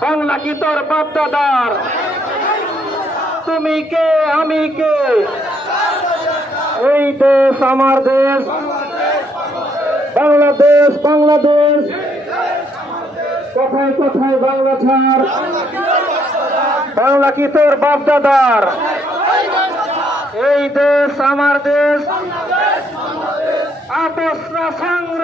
বাংলা কি তোর বাপদাদার তুমি কে আমি কে? এই দেশ আমার দেশ। বাংলাদেশ বাংলাদেশ। কোথায় কোথায় বাংলা ছাড়? বাংলা কি তোর বাপদাদার এই দেশ আমার দেশ। দিল্লি না